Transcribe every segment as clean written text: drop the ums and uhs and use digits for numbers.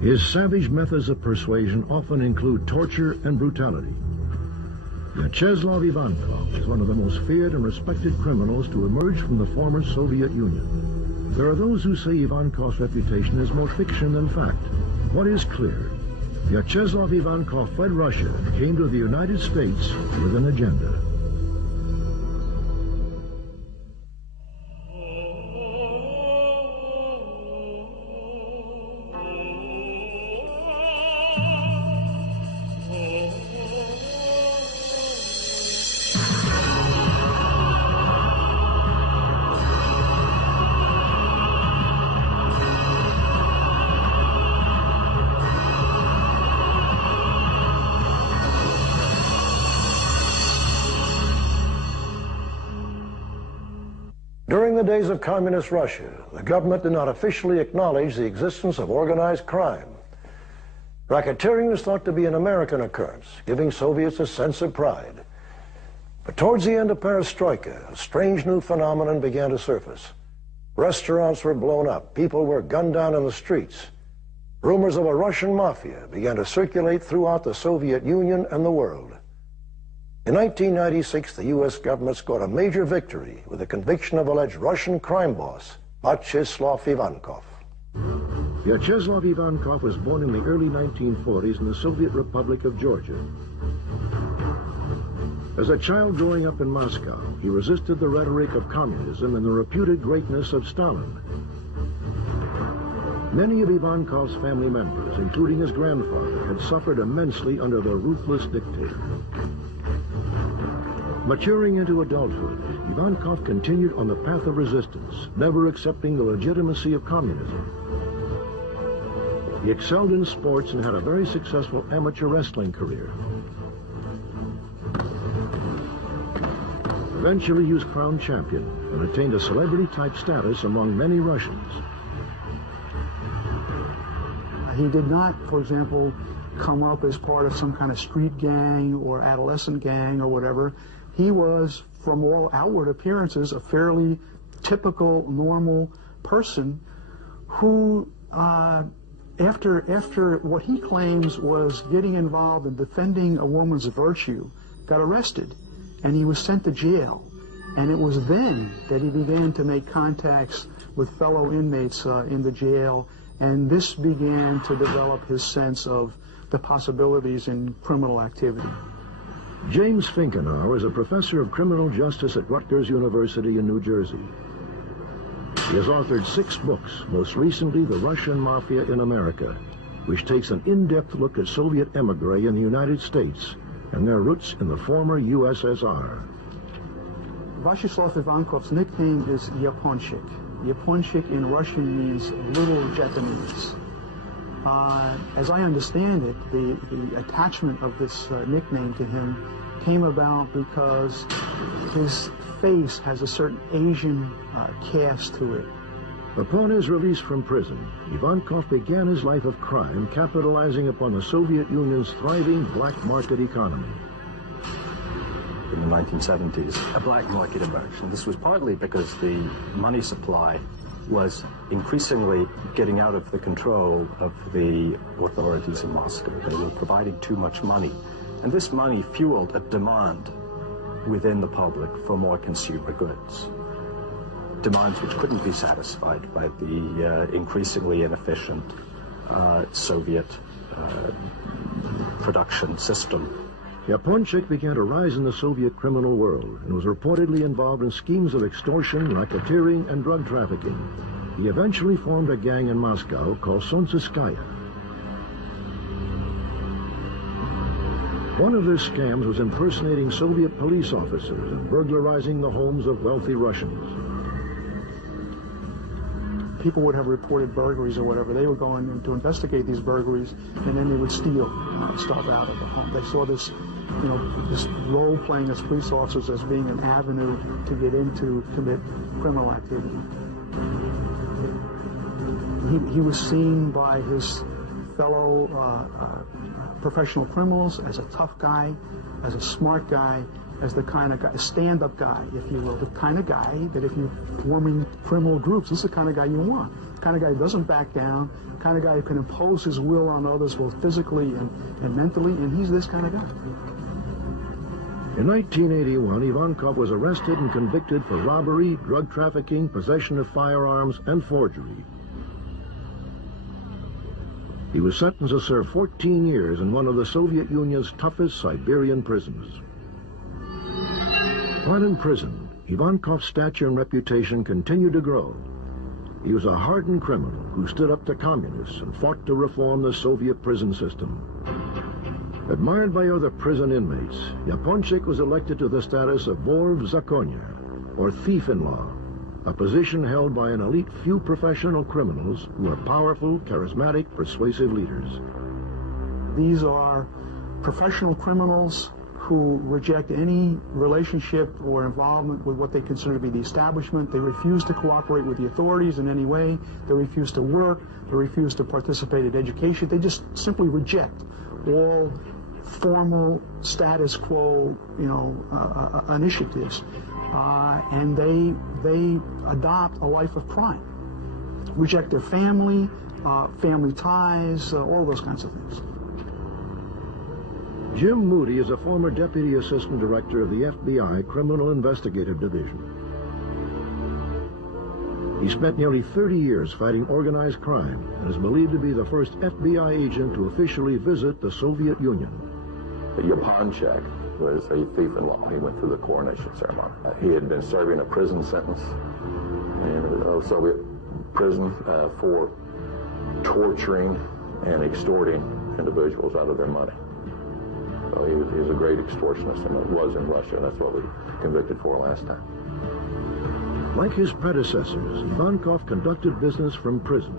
His savage methods of persuasion often include torture and brutality. Vyacheslav Ivankov is one of the most feared and respected criminals to emerge from the former Soviet Union. There are those who say Ivankov's reputation is more fiction than fact. What is clear? Vyacheslav Ivankov fled Russia and came to the United States with an agenda. During the days of communist Russia, the government did not officially acknowledge the existence of organized crime. Racketeering was thought to be an American occurrence, giving Soviets a sense of pride. But towards the end of perestroika, a strange new phenomenon began to surface. Restaurants were blown up, people were gunned down in the streets. Rumors of a Russian mafia began to circulate throughout the Soviet Union and the world. In 1996, the U.S. government scored a major victory with the conviction of alleged Russian crime boss, Vyacheslav Ivankov. Vyacheslav Ivankov was born in the early 1940s in the Soviet Republic of Georgia. As a child growing up in Moscow, he resisted the rhetoric of communism and the reputed greatness of Stalin. Many of Ivankov's family members, including his grandfather, had suffered immensely under the ruthless dictator. Maturing into adulthood, Ivankov continued on the path of resistance, never accepting the legitimacy of communism. He excelled in sports and had a very successful amateur wrestling career. Eventually, he was crowned champion and attained a celebrity-type status among many Russians. He did not, for example, come up as part of some kind of street gang or adolescent gang or whatever. He was, from all outward appearances, a fairly typical, normal person who, after what he claims was getting involved in defending a woman's virtue, got arrested, and he was sent to jail. And it was then that he began to make contacts with fellow inmates in the jail, and this began to develop his sense of the possibilities in criminal activity. James Finkenauer is a professor of criminal justice at Rutgers University in New Jersey. He has authored 6 books, most recently The Russian Mafia in America, which takes an in-depth look at Soviet emigre in the United States and their roots in the former USSR. Vyacheslav Ivankov's nickname is Yaponchik. Yaponchik in Russian means little Japanese. As I understand it, the attachment of this nickname to him came about because his face has a certain Asian cast to it. Upon his release from prison, Ivankov began his life of crime, capitalizing upon the Soviet Union's thriving black market economy. In the 1970s, a black market emerged, and this was partly because the money supply was increasingly getting out of the control of the authorities in Moscow. They were providing too much money, and this money fueled a demand within the public for more consumer goods. Demands which couldn't be satisfied by the increasingly inefficient Soviet production system. Yaponchik began to rise in the Soviet criminal world and was reportedly involved in schemes of extortion, racketeering, and drug trafficking. He eventually formed a gang in Moscow called Solntsevskaya. One of their scams was impersonating Soviet police officers and burglarizing the homes of wealthy Russians. People would have reported burglaries or whatever. They were going in to investigate these burglaries, and then they would steal stuff out of the home. They saw this, this role playing as police officers as being an avenue to get into, commit criminal activity. He was seen by his fellow professional criminals as a tough guy, as a smart guy, as the kind of guy, stand-up guy, if you will, the kind of guy that if you're forming criminal groups, this is the kind of guy you want. The kind of guy who doesn't back down, the kind of guy who can impose his will on others both physically and mentally, and he's this kind of guy. In 1981, Ivankov was arrested and convicted for robbery, drug trafficking, possession of firearms, and forgery. He was sentenced to serve 14 years in one of the Soviet Union's toughest Siberian prisons. While in prison, Ivankov's stature and reputation continued to grow. He was a hardened criminal who stood up to communists and fought to reform the Soviet prison system. Admired by other prison inmates, Yaponchik was elected to the status of Vor v Zakonie, or thief-in-law, a position held by an elite few professional criminals who are powerful, charismatic, persuasive leaders. These are professional criminals who reject any relationship or involvement with what they consider to be the establishment. They refuse to cooperate with the authorities in any way. They refuse to work. They refuse to participate in education. They just simply reject all formal status quo, initiatives, and they adopt a life of crime, reject their family, family ties, all those kinds of things. Jim Moody is a former Deputy Assistant Director of the FBI Criminal Investigative Division. He spent nearly 30 years fighting organized crime and is believed to be the first FBI agent to officially visit the Soviet Union. Yaponchik was a thief-in-law. He went through the coronation ceremony. He had been serving a prison sentence in a Soviet prison for torturing and extorting individuals out of their money. So he was a great extortionist, and it was in Russia. That's what we convicted for last time. Like his predecessors, Ivankov conducted business from prison.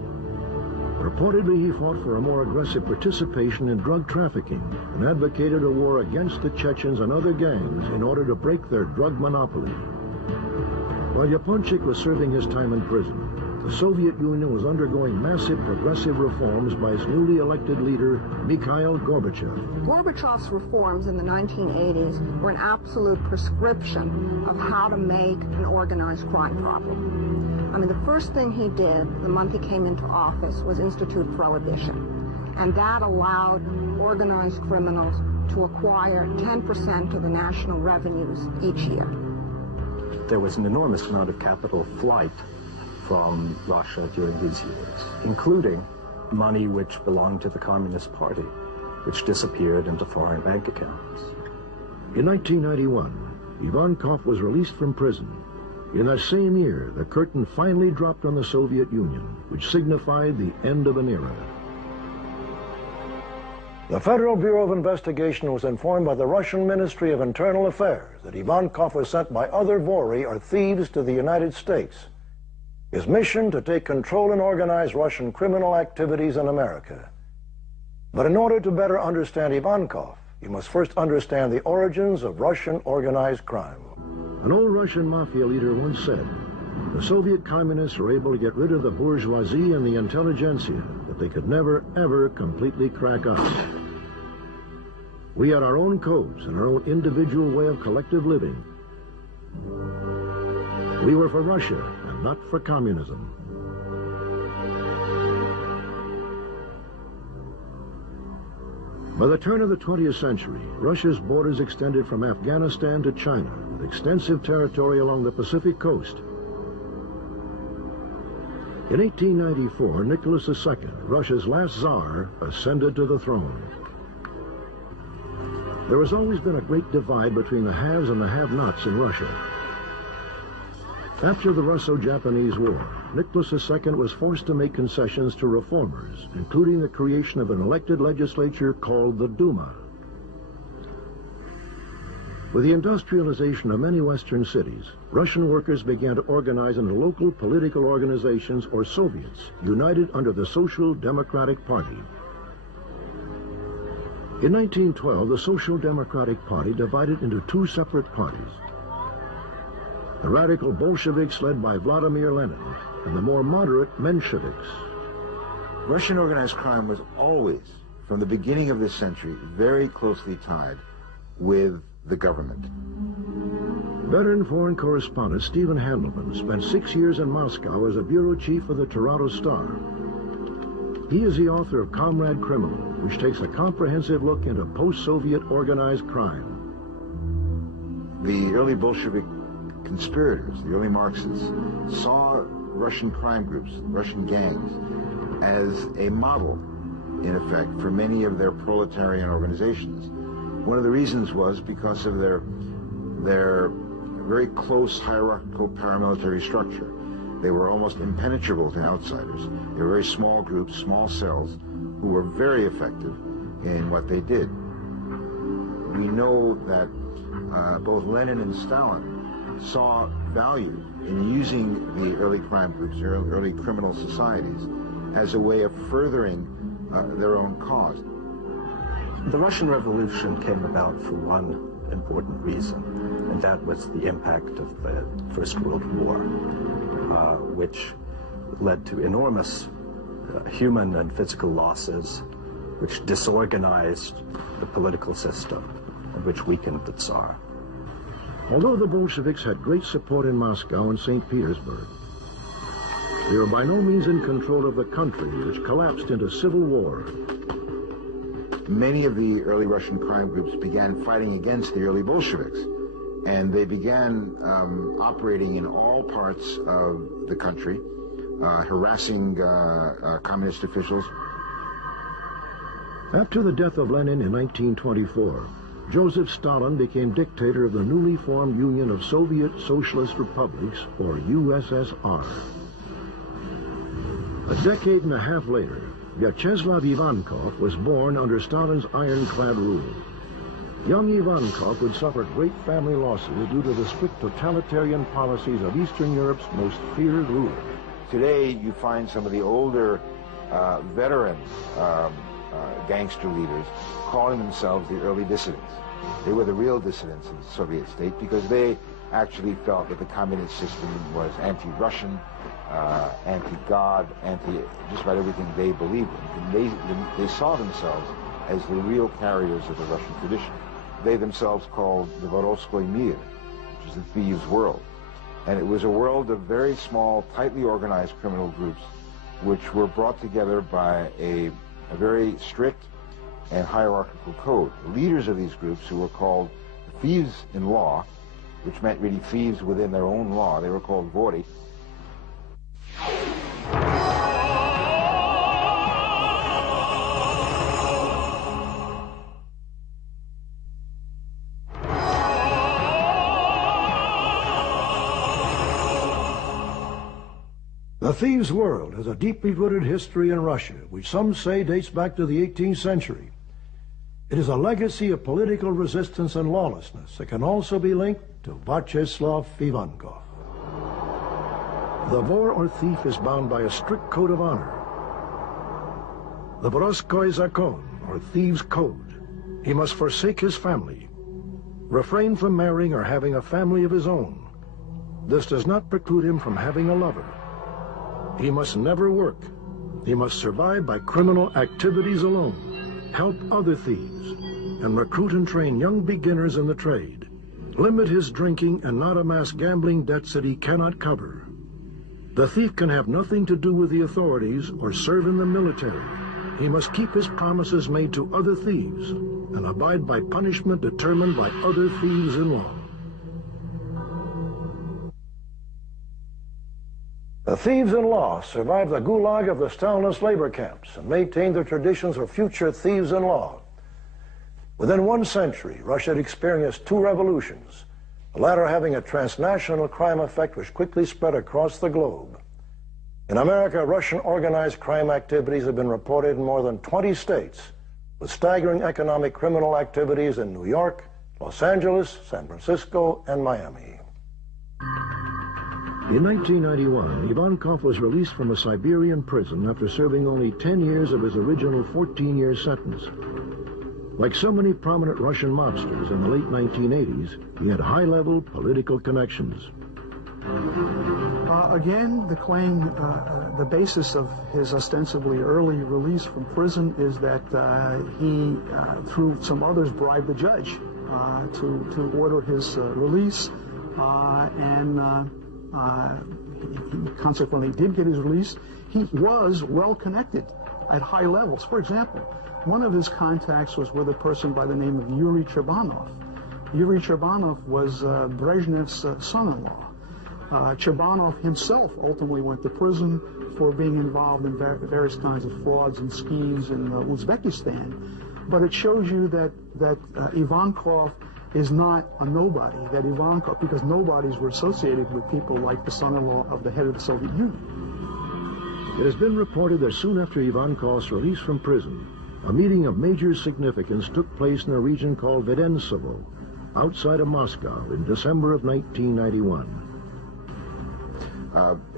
Reportedly, he fought for a more aggressive participation in drug trafficking and advocated a war against the Chechens and other gangs in order to break their drug monopoly. While Yaponchik was serving his time in prison, the Soviet Union was undergoing massive progressive reforms by its newly elected leader, Mikhail Gorbachev. Gorbachev's reforms in the 1980s were an absolute prescription of how to make an organized crime problem. I mean, the first thing he did the month he came into office was institute prohibition. And that allowed organized criminals to acquire 10% of the national revenues each year. There was an enormous amount of capital flight from Russia during these years, including money which belonged to the Communist Party, which disappeared into foreign bank accounts. In 1991, Ivankov was released from prison. In that same year, the curtain finally dropped on the Soviet Union, which signified the end of an era. The Federal Bureau of Investigation was informed by the Russian Ministry of Internal Affairs that Ivankov was sent by other Vori, or thieves, to the United States. His mission to take control and organize Russian criminal activities in America. But in order to better understand Ivankov, you must first understand the origins of Russian organized crime. An old Russian mafia leader once said, the Soviet communists were able to get rid of the bourgeoisie and the intelligentsia, but they could never, ever completely crack us. We had our own codes and our own individual way of collective living. We were for Russia, and not for communism. By the turn of the 20th century, Russia's borders extended from Afghanistan to China, with extensive territory along the Pacific coast. In 1894, Nicholas II, Russia's last Tsar, ascended to the throne. There has always been a great divide between the haves and the have-nots in Russia. After the Russo-Japanese War, Nicholas II was forced to make concessions to reformers, including the creation of an elected legislature called the Duma. With the industrialization of many Western cities, Russian workers began to organize into local political organizations, or Soviets, united under the Social Democratic Party. In 1912, the Social Democratic Party divided into two separate parties. The radical Bolsheviks led by Vladimir Lenin, and the more moderate Mensheviks. Russian organized crime was always, from the beginning of this century, very closely tied with the government. Veteran foreign correspondent Stephen Handelman spent 6 years in Moscow as a bureau chief of the Toronto Star. He is the author of Comrade Criminal, which takes a comprehensive look into post-Soviet organized crime. The early Bolshevik conspirators, the early Marxists, saw Russian crime groups, Russian gangs, as a model, in effect, for many of their proletarian organizations. One of the reasons was because of their very close hierarchical paramilitary structure. They were almost impenetrable to outsiders. They were very small groups, small cells, who were very effective in what they did. We know that both Lenin and Stalin saw value in using the early crime groups, early criminal societies, as a way of furthering their own cause. The Russian Revolution came about for one important reason, and that was the impact of the First World War, which led to enormous human and physical losses, which disorganized the political system, and which weakened the Tsar. Although the Bolsheviks had great support in Moscow and St. Petersburg, they were by no means in control of the country, which collapsed into civil war. Many of the early Russian crime groups began fighting against the early Bolsheviks, and they began operating in all parts of the country, harassing communist officials. After the death of Lenin in 1924, Joseph Stalin became dictator of the newly formed Union of Soviet Socialist Republics, or USSR. A decade and a half later, Vyacheslav Ivankov was born under Stalin's ironclad rule. Young Ivankov would suffer great family losses due to the strict totalitarian policies of Eastern Europe's most feared ruler. Today, you find some of the older veteran gangster leaders calling themselves the early dissidents. They were the real dissidents in the Soviet state because they actually felt that the communist system was anti-Russian, anti-God, just about everything they believed in. And they saw themselves as the real carriers of the Russian tradition. They themselves called the Vorovskoy Mir, which is the thieves' world. And it was a world of very small, tightly organized criminal groups which were brought together by a very strict and hierarchical code. The leaders of these groups, who were called thieves in law, which meant really thieves within their own law, they were called vori. The thieves' world has a deeply rooted history in Russia, which some say dates back to the 18th century. It is a legacy of political resistance and lawlessness that can also be linked to Vyacheslav Ivankov. The vor or thief is bound by a strict code of honor. The Vorovskoy Zakon, or thieves' code. He must forsake his family, refrain from marrying or having a family of his own. This does not preclude him from having a lover. He must never work. He must survive by criminal activities alone, help other thieves, and recruit and train young beginners in the trade. Limit his drinking and not amass gambling debts that he cannot cover. The thief can have nothing to do with the authorities or serve in the military. He must keep his promises made to other thieves and abide by punishment determined by other thieves in law. The thieves in law survived the gulag of the Stalinist labor camps and maintained the traditions of future thieves in law. Within 1 century, Russia had experienced 2 revolutions, the latter having a transnational crime effect which quickly spread across the globe. In America, Russian organized crime activities have been reported in more than 20 states, with staggering economic criminal activities in New York, Los Angeles, San Francisco, and Miami. In 1991, Ivankov was released from a Siberian prison after serving only 10 years of his original 14-year sentence. Like so many prominent Russian mobsters in the late 1980s, he had high-level political connections. Again, the claim, the basis of his ostensibly early release from prison is that he, through some others, bribed the judge to order his release. he consequently did get his release. He was well connected at high levels. For example, one of his contacts was with a person by the name of Yuri Chebanov. Yuri Chebanov was Brezhnev's son-in-law. Chebanov himself ultimately went to prison for being involved in various kinds of frauds and schemes in Uzbekistan. But it shows you that Ivankov is not a nobody, that Ivankov, because nobodies were associated with people like the son-in-law of the head of the Soviet Union. It has been reported that soon after Ivankov's release from prison, a meeting of major significance took place in a region called Vedensevo, outside of Moscow, in December of 1991.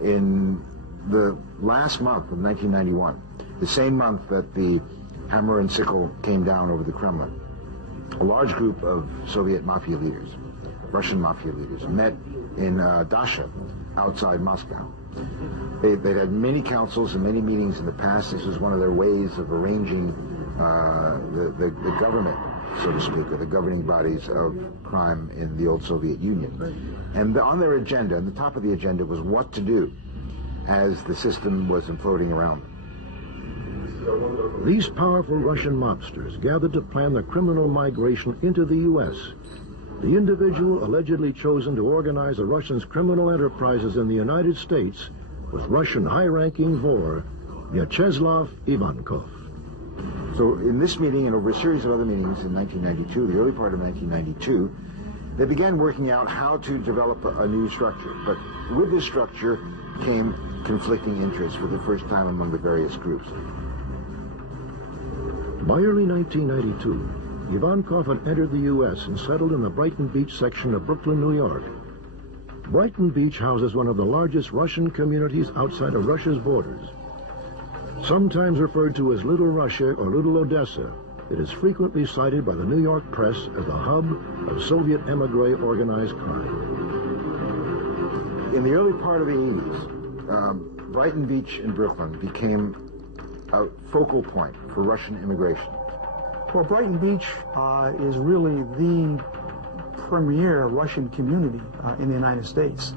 In the last month of 1991, the same month that the hammer and sickle came down over the Kremlin, a large group of Soviet Mafia leaders, Russian Mafia leaders, met in Dasha, outside Moscow. They'd had many councils and many meetings in the past. This was one of their ways of arranging the government, so to speak, or the governing bodies of crime in the old Soviet Union. And on their agenda, on the top of the agenda, was what to do as the system was imploding around them. These powerful Russian mobsters gathered to plan the criminal migration into the U.S. The individual allegedly chosen to organize the Russians' criminal enterprises in the United States was Russian high-ranking Vor Vyacheslav Ivankov. So in this meeting and over a series of other meetings in 1992, the early part of 1992, they began working out how to develop a new structure. But with this structure came conflicting interests for the first time among the various groups. By early 1992, Ivankov had entered the U.S. and settled in the Brighton Beach section of Brooklyn, New York. Brighton Beach houses one of the largest Russian communities outside of Russia's borders. Sometimes referred to as Little Russia or Little Odessa, it is frequently cited by the New York press as the hub of Soviet emigre organized crime. In the early part of the 80s, Brighton Beach in Brooklyn became a focal point for Russian immigration. Well, Brighton Beach is really the premier Russian community in the United States.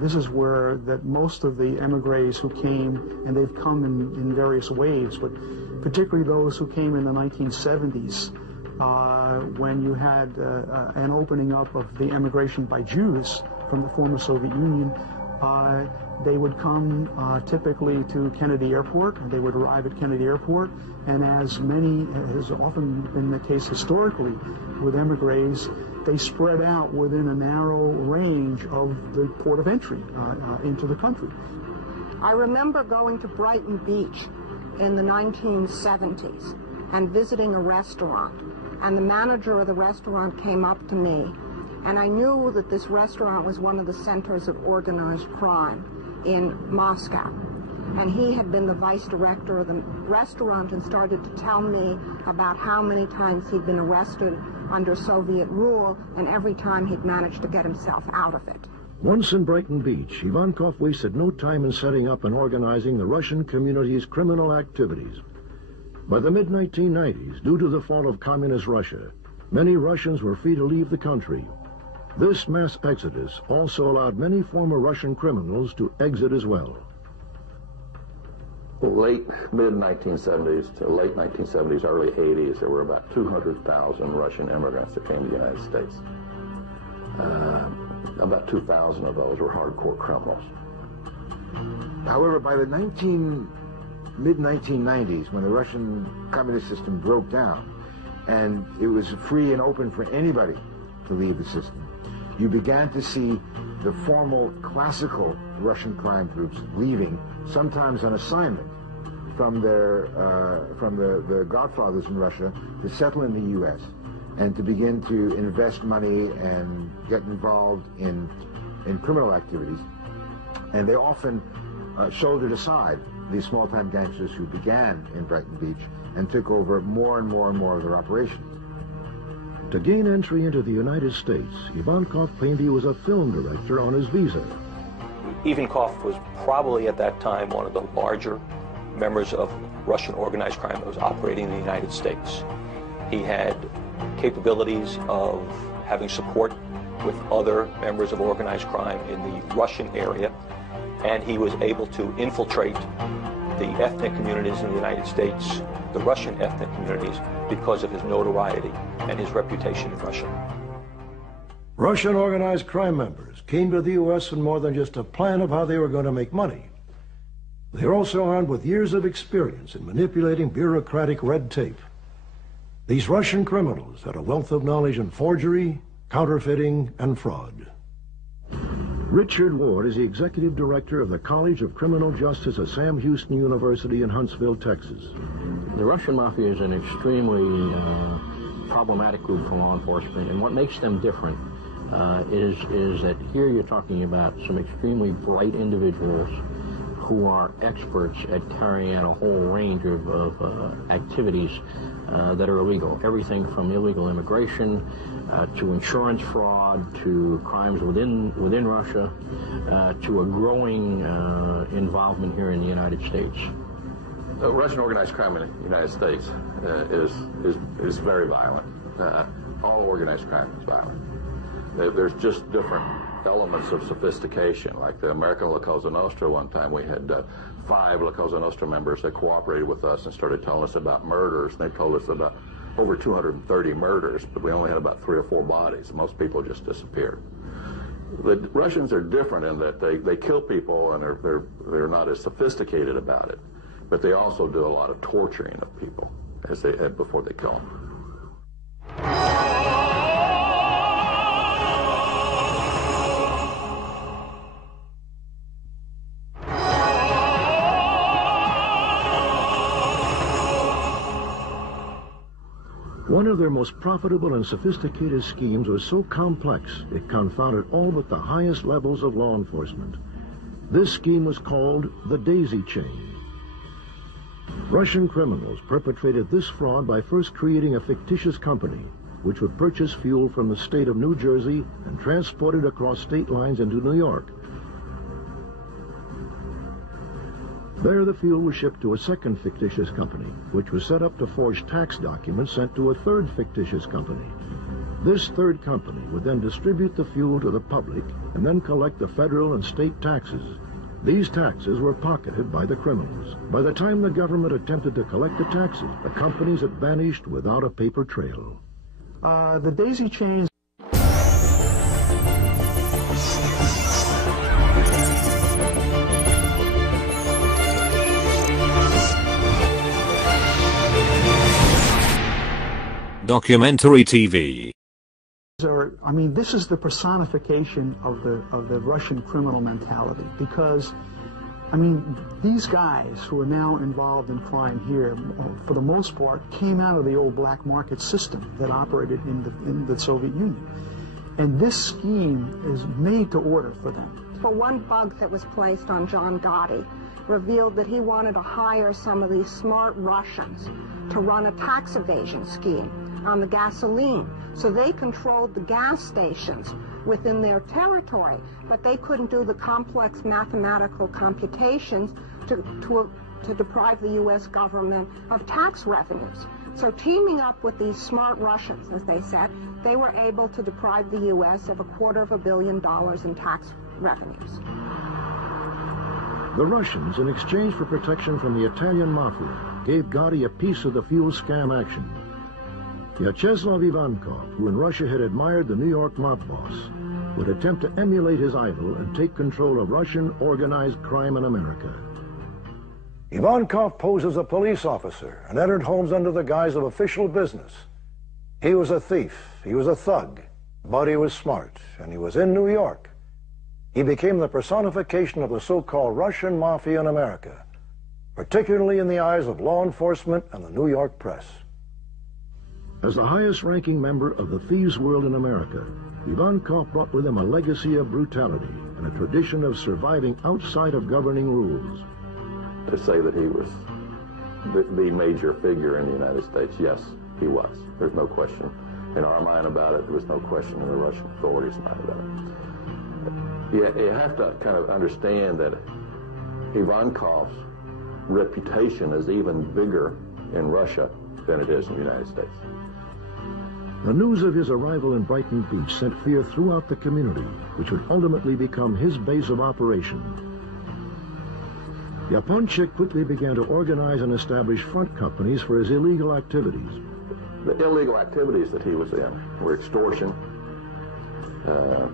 This is where that most of the emigres who came, and they've come in various waves, but particularly those who came in the 1970s, when you had an opening up of the emigration by Jews from the former Soviet Union. They would come typically to Kennedy Airport, and they would arrive at Kennedy Airport, and as has often been the case historically with emigres, they spread out within a narrow range of the port of entry into the country. I remember going to Brighton Beach in the 1970s and visiting a restaurant, and the manager of the restaurant came up to me, and I knew that this restaurant was one of the centers of organized crime in Moscow. And he had been the vice director of the restaurant and started to tell me about how many times he'd been arrested under Soviet rule, and every time he'd managed to get himself out of it. Once in Brighton Beach, Ivankov wasted no time in setting up and organizing the Russian community's criminal activities. By the mid-1990s, due to the fall of communist Russia, many Russians were free to leave the country. This mass exodus also allowed many former Russian criminals to exit as well. Late mid-1970s to late 1970s, early 80s, there were about 200,000 Russian immigrants that came to the United States. About 2,000 of those were hardcore criminals. However, by the mid-1990s, when the Russian communist system broke down and it was free and open for anybody to leave the system, you began to see the formal classical Russian crime groups leaving, sometimes on assignment from the godfathers in Russia, to settle in the U.S. and to begin to invest money and get involved in criminal activities. And they often shouldered aside these small-time gangsters who began in Brighton Beach and took over more and more and more of their operations. To gain entry into the United States, Ivankov claimed he was a film director on his visa. Ivankov was probably at that time one of the larger members of Russian organized crime that was operating in the United States. He had capabilities of having support with other members of organized crime in the Russian area, and he was able to infiltrate the ethnic communities in the United States, the Russian ethnic communities, because of his notoriety and his reputation in Russia. Russian organized crime members came to the U.S. with more than just a plan of how they were going to make money. They were also armed with years of experience in manipulating bureaucratic red tape. These Russian criminals had a wealth of knowledge in forgery, counterfeiting, and fraud. Richard Ward is the executive director of the College of Criminal Justice at Sam Houston University in Huntsville, Texas. The Russian Mafia is an extremely problematic group for law enforcement, and what makes them different is that here you're talking about some extremely bright individuals who are experts at carrying out a whole range of activities that are illegal. Everything from illegal immigration to insurance fraud, to crimes within Russia, to a growing involvement here in the United States. Russian organized crime in the United States is very violent. All organized crime is violent. There's just different elements of sophistication. Like the American La Cosa Nostra, one time we had 5 La Cosa Nostra members that cooperated with us and started telling us about murders. And they told us about over 230 murders, but we only had about 3 or 4 bodies. Most people just disappeared. The Russians are different in that they kill people and they're not as sophisticated about it, but they also do a lot of torturing of people before they kill them. One of their most profitable and sophisticated schemes was so complex it confounded all but the highest levels of law enforcement. This scheme was called the daisy chain. Russian criminals perpetrated this fraud by first creating a fictitious company which would purchase fuel from the state of New Jersey and transport it across state lines into New York. There, the fuel was shipped to a second fictitious company, which was set up to forge tax documents sent to a third fictitious company. This third company would then distribute the fuel to the public and then collect the federal and state taxes. These taxes were pocketed by the criminals. By the time the government attempted to collect the taxes, the companies had vanished without a paper trail. The daisy chains Documentary TV. This is the personification of the Russian criminal mentality, because, these guys who are now involved in crime here, for the most part, came out of the old black market system that operated in the Soviet Union. And this scheme is made to order for them. For one bug that was placed on John Gotti revealed that he wanted to hire some of these smart Russians to run a tax evasion scheme on the gasoline. So they controlled the gas stations within their territory, but they couldn't do the complex mathematical computations to deprive the U.S. government of tax revenues. So teaming up with these smart Russians, as they said, they were able to deprive the U.S. of $250 million in tax revenues. The Russians, in exchange for protection from the Italian Mafia, gave Gotti a piece of the fuel scam action. Vyacheslav Ivankov, who in Russia had admired the New York mob boss, would attempt to emulate his idol and take control of Russian organized crime in America. Ivankov posed as a police officer and entered homes under the guise of official business. He was a thief, he was a thug, but he was smart, and he was in New York. He became the personification of the so-called Russian Mafia in America, particularly in the eyes of law enforcement and the New York press. As the highest-ranking member of the thieves' world in America, Ivankov brought with him a legacy of brutality and a tradition of surviving outside of governing rules. To say that he was the major figure in the United States, yes, he was. There's no question in our mind about it. There was no question in the Russian authorities' mind about it. You have to kind of understand that Ivankov's reputation is even bigger in Russia than it is in the United States. The news of his arrival in Brighton Beach sent fear throughout the community, which would ultimately become his base of operation. Japonchik quickly began to organize and establish front companies for his illegal activities. The illegal activities that he was in were extortion,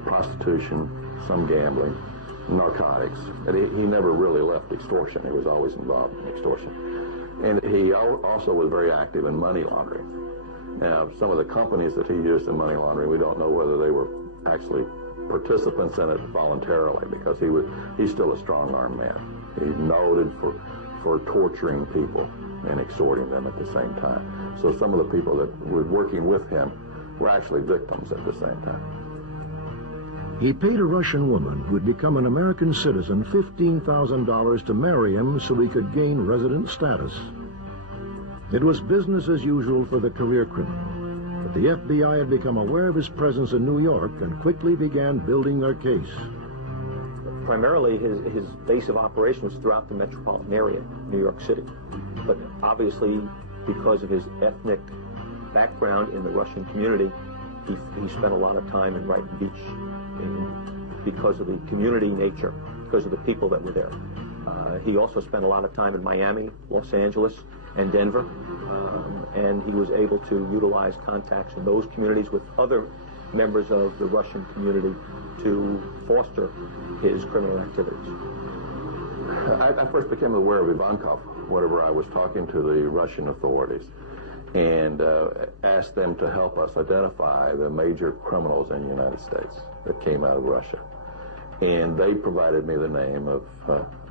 prostitution, some gambling, narcotics. And he never really left extortion. He was always involved in extortion. And he also was very active in money laundering. Now, some of the companies that he used in money laundering, we don't know whether they were actually participants in it voluntarily, because he's still a strong-armed man. He's noted for torturing people and extorting them at the same time. So some of the people that were working with him were actually victims at the same time. He paid a Russian woman who had become an American citizen $15,000 to marry him so he could gain resident status. It was business as usual for the career criminal, but the FBI had become aware of his presence in New York and quickly began building their case. Primarily, his base of operation was throughout the metropolitan area, New York City. But obviously, because of his ethnic background in the Russian community, he spent a lot of time in Brighton Beach because of the community nature, because of the people that were there. He also spent a lot of time in Miami, Los Angeles, and Denver, and he was able to utilize contacts in those communities with other members of the Russian community to foster his criminal activities. I first became aware of Ivankov whenever I was talking to the Russian authorities and asked them to help us identify the major criminals in the United States that came out of Russia. And they provided me the name of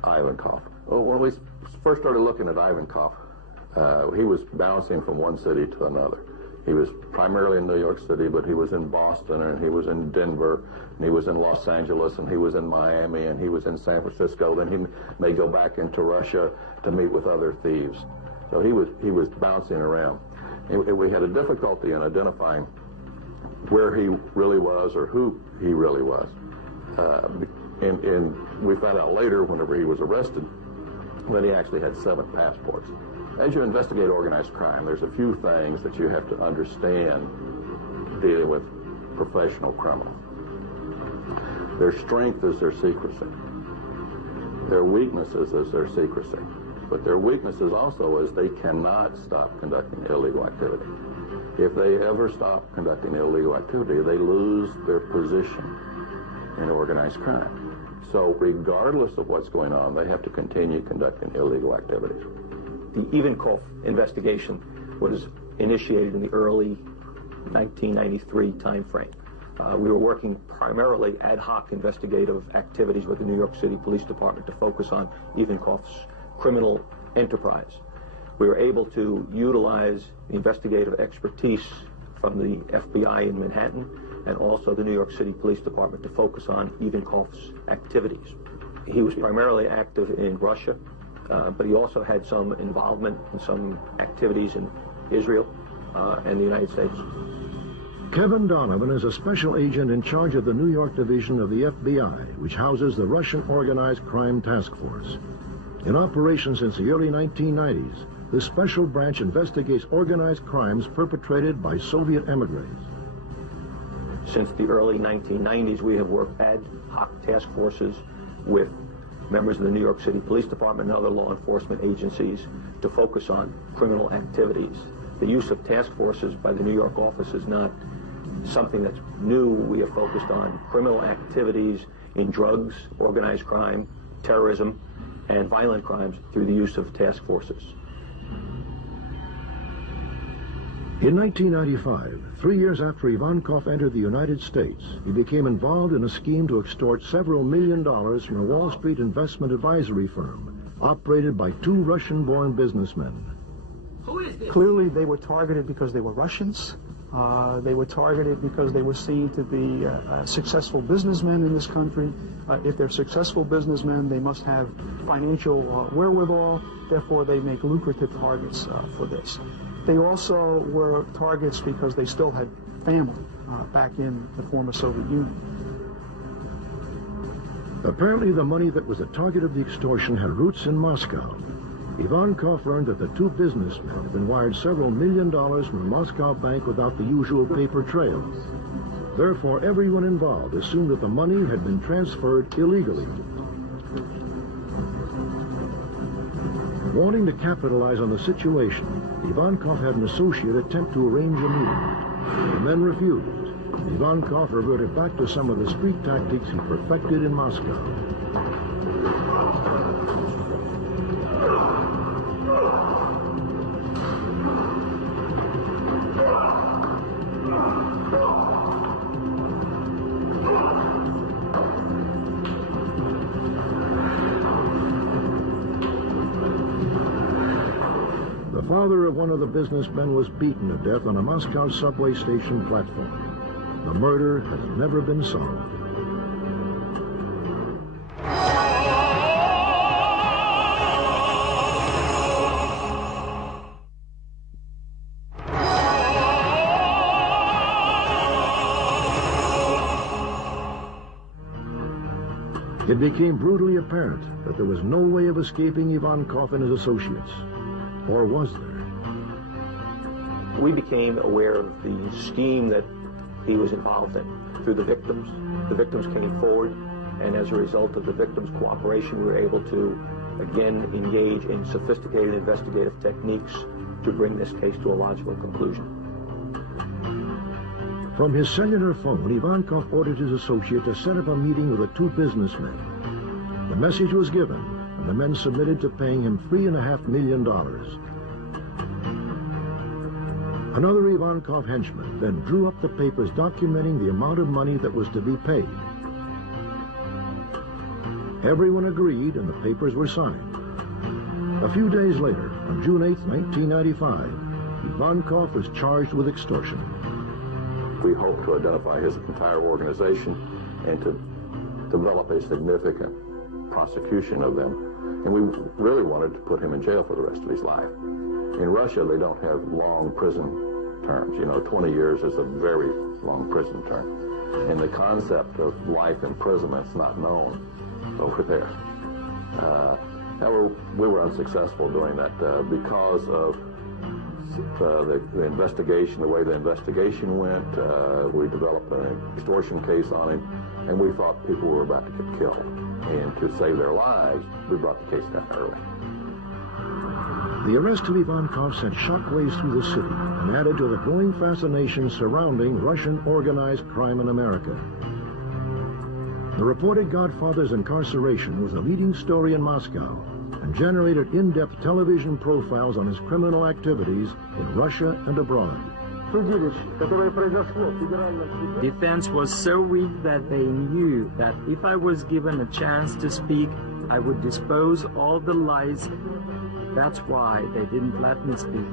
Ivankov. Well, when we first started looking at Ivankov, he was bouncing from one city to another. He was primarily in New York City, but he was in Boston, and he was in Denver, and he was in Los Angeles, and he was in Miami, and he was in San Francisco. Then he may go back into Russia to meet with other thieves. So he was bouncing around. And we had a difficulty in identifying where he really was or who he really was. And we found out later, whenever he was arrested, that he actually had 7 passports. As you investigate organized crime, there's a few things that you have to understand dealing with professional criminals. Their strength is their secrecy. Their weaknesses is their secrecy. But their weaknesses also is they cannot stop conducting illegal activity. If they ever stop conducting illegal activity, they lose their position in organized crime. So regardless of what's going on, they have to continue conducting illegal activities. The Ivankov investigation was initiated in the early 1993 timeframe. We were working primarily ad hoc investigative activities with the New York City Police Department to focus on Ivankov's criminal enterprise. We were able to utilize the investigative expertise from the FBI in Manhattan and also the New York City Police Department to focus on Ivankov's activities. He was primarily active in Russia, but he also had some involvement in some activities in Israel and the United States. Kevin Donovan is a special agent in charge of the New York division of the FBI, which houses the Russian Organized Crime Task Force. In operation since the early 1990s, this special branch investigates organized crimes perpetrated by Soviet emigres. Since the early 1990s, we have worked ad hoc task forces with members of the New York City Police Department and other law enforcement agencies to focus on criminal activities. The use of task forces by the New York office is not something that's new. We have focused on criminal activities in drugs, organized crime, terrorism, and violent crimes through the use of task forces. In 1995, 3 years after Ivankov entered the United States, he became involved in a scheme to extort several $1 million from a Wall Street investment advisory firm operated by 2 Russian-born businessmen. Clearly, they were targeted because they were Russians. They were targeted because they were seen to be successful businessmen in this country. If they're successful businessmen, they must have financial wherewithal. Therefore, they make lucrative targets for this. They also were targets because they still had family back in the former Soviet Union. Apparently, the money that was the target of the extortion had roots in Moscow. Ivankov learned that the two businessmen had been wired several $1 million from a Moscow bank without the usual paper trail. Therefore, everyone involved assumed that the money had been transferred illegally. Wanting to capitalize on the situation, Ivankov had an associate attempt to arrange a meeting. The men refused. Ivankov reverted back to some of the street tactics he perfected in Moscow. The father of one of the businessmen was beaten to death on a Moscow subway station platform. The murder has never been solved. It became brutally apparent that there was no way of escaping Ivankov and his associates. Or was there? We became aware of the scheme that he was involved in through the victims. The victims came forward, and as a result of the victims' cooperation, we were able to, again, engage in sophisticated investigative techniques to bring this case to a logical conclusion. From his cellular phone, Ivankov ordered his associate to set up a meeting with the two businessmen. The message was given, and the men submitted to paying him $3.5 million. Another Ivankov henchman then drew up the papers documenting the amount of money that was to be paid. Everyone agreed, and the papers were signed. A few days later, on June 8, 1995, Ivankov was charged with extortion. We hope to identify his entire organization and to develop a significant prosecution of them. And we really wanted to put him in jail for the rest of his life. In Russia, they don't have long prison terms. 20 years is a very long prison term. And the concept of life imprisonment is not known over there. However, we were unsuccessful doing that because of the investigation, the way the investigation went. We developed an extortion case on him, and we thought people were about to get killed. And to save their lives, we brought the case down early. The arrest of Ivankov sent shockwaves through the city and added to the growing fascination surrounding Russian organized crime in America. The reported Godfather's incarceration was a leading story in Moscow and generated in-depth television profiles on his criminal activities in Russia and abroad. Defense was so weak that they knew that if I was given a chance to speak, I would dispose all the lies. That's why they didn't let me speak.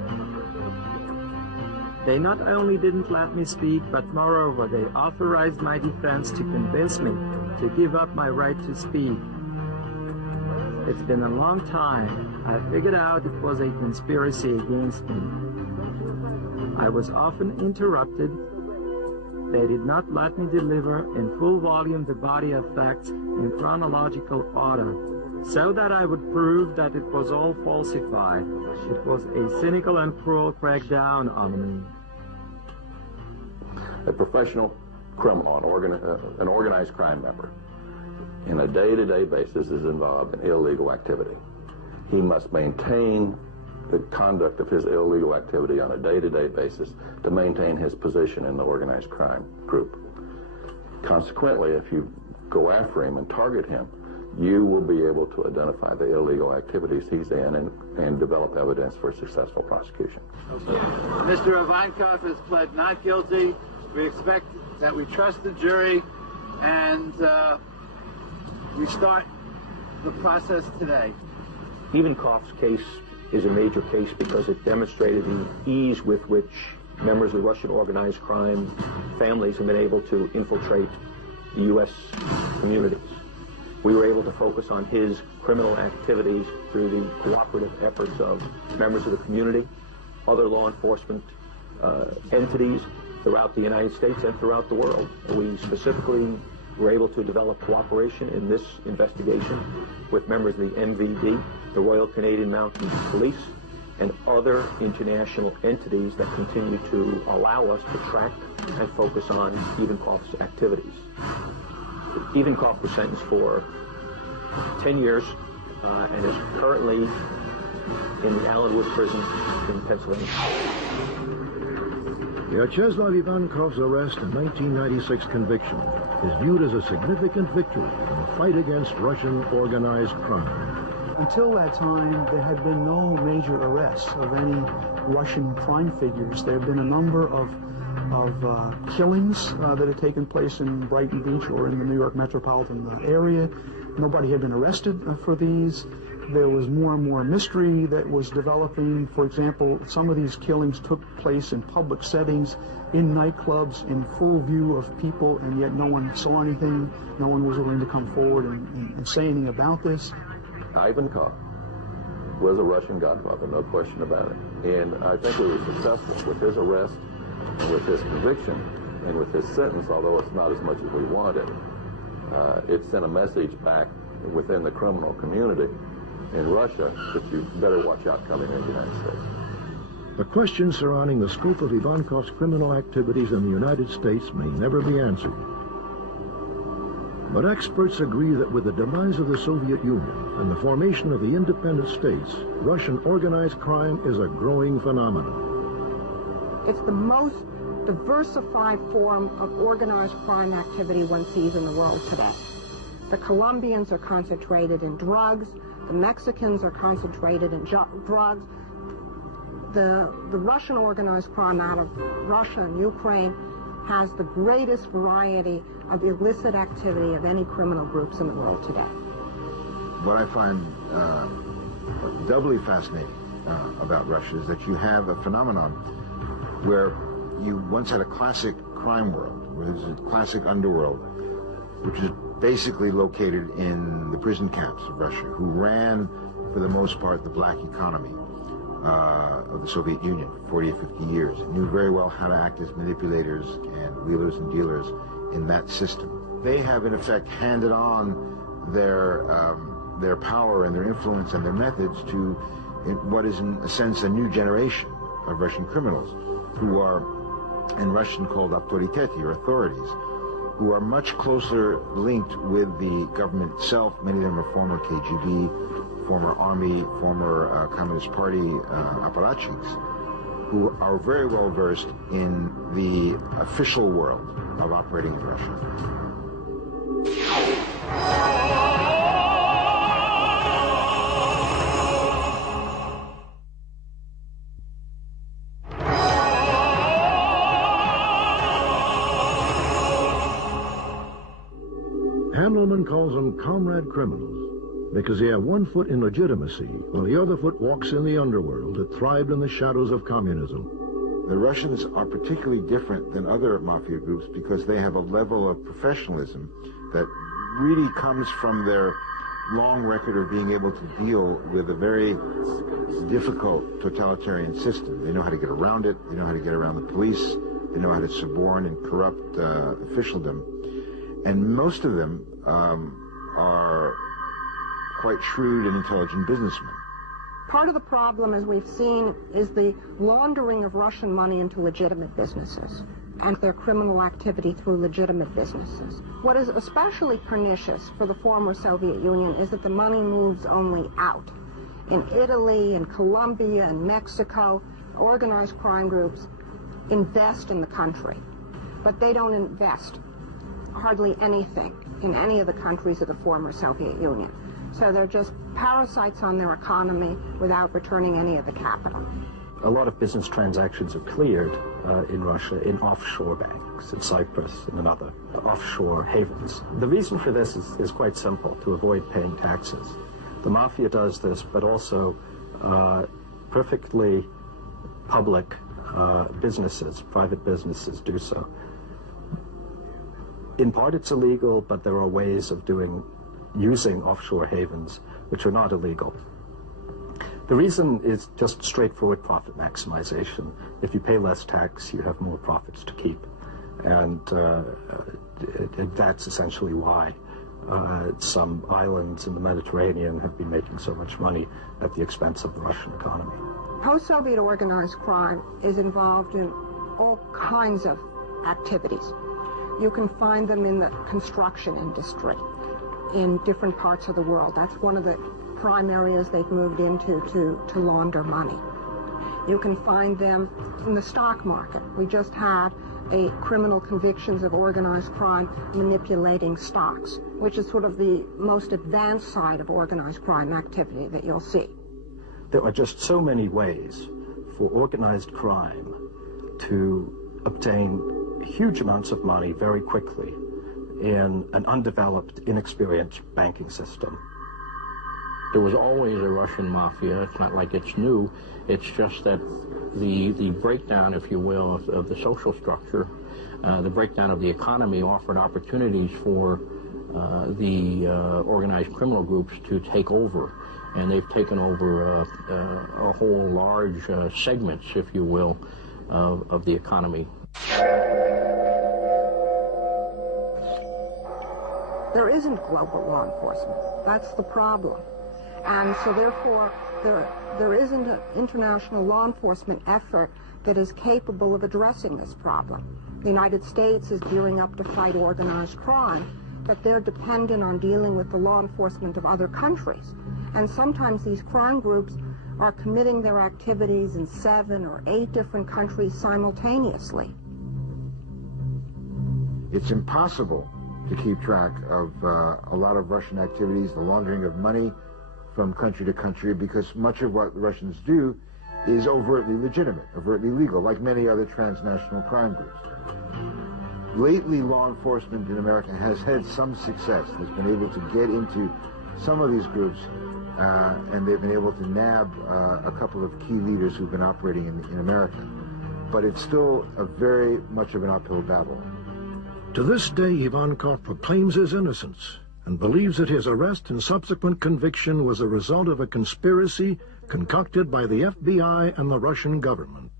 They not only didn't let me speak, but moreover, they authorized my defense to convince me to give up my right to speak. It's been a long time. I figured out it was a conspiracy against me. I was often interrupted. They did not let me deliver in full volume the body of facts in chronological order, so that I would prove that it was all falsified. It was a cynical and cruel crackdown on me. A professional criminal, an organized crime member, in a day-to-day basis is involved in illegal activity. He must maintain the conduct of his illegal activity on a day-to-day basis to maintain his position in the organized crime group. Consequently, if you go after him and target him, you will be able to identify the illegal activities he's in and develop evidence for successful prosecution. Mr. Ivankov has pled not guilty. We expect that we trust the jury, and we start the process today. Ivankov's case is a major case because it demonstrated the ease with which members of Russian organized crime families have been able to infiltrate the U.S. communities. We were able to focus on his criminal activities through the cooperative efforts of members of the community, other law enforcement entities throughout the United States and throughout the world. We specifically were able to develop cooperation in this investigation with members of the MVD, the Royal Canadian Mounted Police, and other international entities that continue to allow us to track and focus on Ivankov's activities. Ivankov was sentenced for 10 years and is currently in the Allenwood prison in Pennsylvania. Vyacheslav Ivankov's arrest and 1996 conviction is viewed as a significant victory in the fight against Russian organized crime. Until that time, there had been no major arrests of any Russian crime figures. There have been a number of killings that had taken place in Brighton Beach or in the New York metropolitan area. Nobody had been arrested for these. There was more and more mystery that was developing. For example, some of these killings took place in public settings, in nightclubs, in full view of people, and yet no one saw anything. No one was willing to come forward and say anything about this. Ivankov was a Russian godfather, no question about it. And I think we were successful with his arrest, and with his conviction, and with his sentence, although it's not as much as we wanted. It sent a message back within the criminal community in Russia that you better watch out coming into the United States. The questions surrounding the scope of Ivankov's criminal activities in the United States may never be answered. But experts agree that with the demise of the Soviet Union and the formation of the independent states, Russian organized crime is a growing phenomenon. It's the most diversified form of organized crime activity one sees in the world today. The Colombians are concentrated in drugs. The Mexicans are concentrated in drugs. The Russian organized crime out of Russia and Ukraine has the greatest variety of illicit activity of any criminal groups in the world today. What I find doubly fascinating about Russia is that you have a phenomenon where you once had a classic crime world, where there's a classic underworld, which is basically located in the prison camps of Russia, who ran, for the most part, the black economy of the Soviet Union for 40 or 50 years, knew very well how to act as manipulators and wheelers and dealers in that system. They have, in effect, handed on their power and their influence and their methods to what is, in a sense, a new generation of Russian criminals who are, in Russian, called autoriteti, or authorities, who are much closer linked with the government itself. Many of them are former KGB, former army, former Communist Party apparatchiks, who are very well versed in the official world of operating in Russia. Handelman calls them comrade criminals because they have one foot in legitimacy while the other foot walks in the underworld that thrived in the shadows of communism. The Russians are particularly different than other mafia groups because they have a level of professionalism that really comes from their long record of being able to deal with a very difficult totalitarian system. They know how to get around it. They know how to get around the police. They know how to suborn and corrupt officialdom. And most of them are quite shrewd and intelligent businessmen. Part of the problem, as we've seen, is the laundering of Russian money into legitimate businesses and their criminal activity through legitimate businesses. What is especially pernicious for the former Soviet Union is that the money moves only out. In Italy, in Colombia, in Mexico, organized crime groups invest in the country, but they don't invest hardly anything in any of the countries of the former Soviet Union. So they're just parasites on their economy without returning any of the capital. A lot of business transactions are cleared in Russia in offshore banks, in Cyprus and in other offshore havens. The reason for this is quite simple: to avoid paying taxes. The Mafia does this, but also perfectly public businesses, private businesses do so. In part it's illegal, but there are ways of using offshore havens which are not illegal. The reason is just straightforward profit maximization. If you pay less tax, you have more profits to keep. And that's essentially why some islands in the Mediterranean have been making so much money at the expense of the Russian economy. Post-Soviet organized crime is involved in all kinds of activities. You can find them in the construction industry in different parts of the world. That's one of the prime areas they've moved into to launder money. You can find them in the stock market. We just had a criminal convictions of organized crime manipulating stocks, which is sort of the most advanced side of organized crime activity that you'll see. There are just so many ways for organized crime to obtain huge amounts of money very quickly in an undeveloped, inexperienced banking system. There was always a Russian mafia. It's not like it's new. It's just that the breakdown, if you will, of the social structure, the breakdown of the economy offered opportunities for the organized criminal groups to take over. And they've taken over a whole large segments, if you will, of the economy. There isn't global law enforcement. That's the problem. And so therefore, there isn't an international law enforcement effort that is capable of addressing this problem. The United States is gearing up to fight organized crime, but they're dependent on dealing with the law enforcement of other countries. And sometimes these crime groups are committing their activities in 7 or 8 different countries simultaneously. It's impossible to keep track of a lot of Russian activities, the laundering of money from country to country, because much of what the Russians do is overtly legitimate, overtly legal, like many other transnational crime groups. Lately, law enforcement in America has had some success, has been able to get into some of these groups, and they've been able to nab a couple of key leaders who've been operating in America. But it's still very much of an uphill battle. To this day, Ivankov proclaims his innocence and believes that his arrest and subsequent conviction was a result of a conspiracy concocted by the FBI and the Russian government.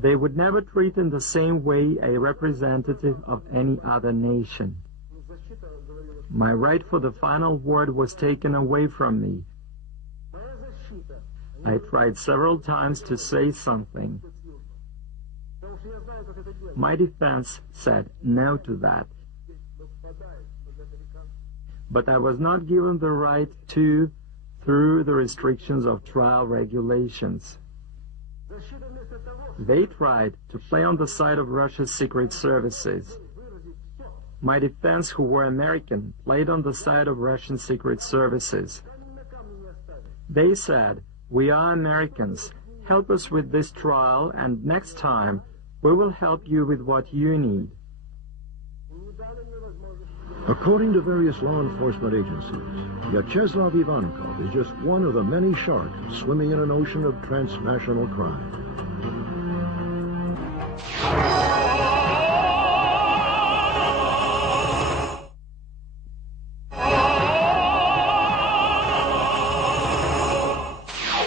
They would never treat in the same way a representative of any other nation. My right for the final word was taken away from me. I tried several times to say something. My defense said no to that. But I was not given the right to through the restrictions of trial regulations. They tried to play on the side of Russia's secret services. My defense, who were American, played on the side of Russian secret services. They said, "We are Americans. Help us with this trial, and next time we will help you with what you need." According to various law enforcement agencies, Vyacheslav Ivankov is just one of the many sharks swimming in an ocean of transnational crime.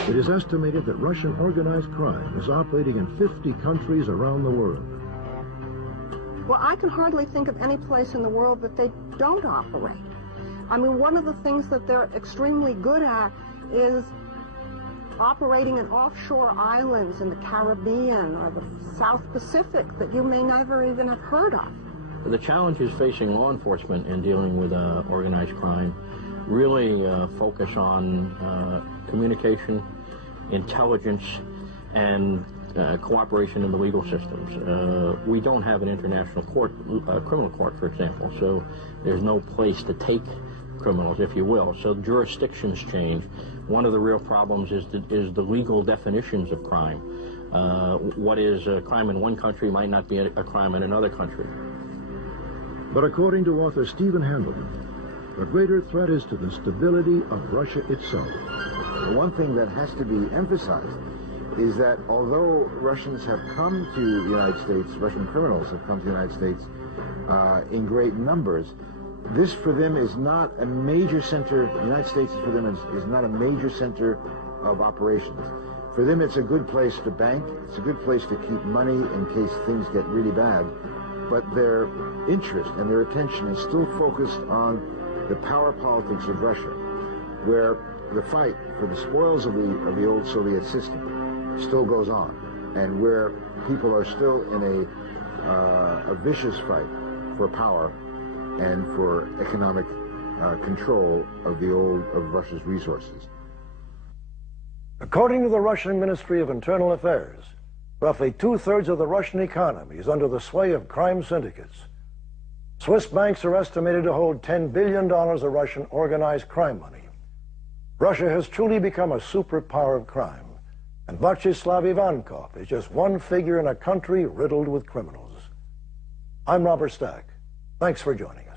It is estimated that Russian organized crime is operating in 50 countries around the world. Well, I can hardly think of any place in the world that they don't operate. I mean, one of the things that they're extremely good at is operating in offshore islands in the Caribbean or the South Pacific that you may never even have heard of. The challenges facing law enforcement in dealing with organized crime really focus on communication, intelligence, and cooperation in the legal systems. We don't have an international court, criminal court, for example, so there's no place to take criminals, if you will. So jurisdictions change. One of the real problems is the legal definitions of crime. What is a crime in one country might not be a crime in another country. But according to author Stephen Hamilton, the greater threat is to the stability of Russia itself. The one thing that has to be emphasized is that although Russians have come to the United States, Russian criminals have come to the United States in great numbers, this for them is not a major center, the United States for them is not a major center of operations. For them, it's a good place to bank. It's a good place to keep money in case things get really bad. But their interest and their attention is still focused on the power politics of Russia, where the fight for the spoils of the old Soviet system still goes on, and where people are still in a vicious fight for power and for economic control of Russia's resources. According to the Russian Ministry of Internal Affairs, roughly 2/3 of the Russian economy is under the sway of crime syndicates. Swiss banks are estimated to hold $10 billion of Russian organized crime money. Russia has truly become a superpower of crime, and Vyacheslav Ivankov is just one figure in a country riddled with criminals. I'm Robert Stack. Thanks for joining us.